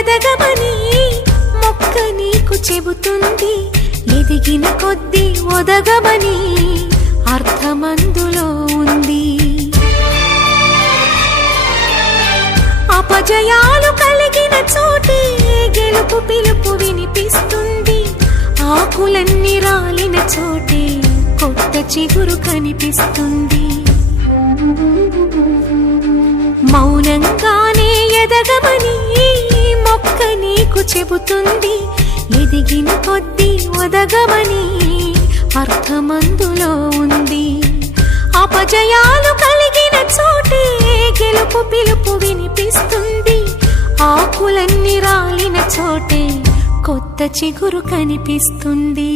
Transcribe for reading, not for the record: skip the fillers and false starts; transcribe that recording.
ఎదగమని మొక్క నీకు చెబుతుంది. ఎదిగిన కొద్దీ ఒదగమని అర్థమందులో ఉంది. అపజయాలు కలిగిన చోటే గెలుపు పిలుపు వినిపిస్తుంది. ఆకులన్నీ రాలిన చోటే కొత్త చిగురు కనిపిస్తుంది. మౌనంగానే ఎదగమని మొక్క నీకు చెబుతుంది. ఎదిగిన కొద్దీ ఒదగమని అర్థమందులో ఉంది. అపజయాలు కలిగిన చోటే గెలుపు పిలుపు వినిపిస్తుంది. ఆకులన్నీ రాలిన చోటే కొత్త చిగురు కనిపిస్తుంది.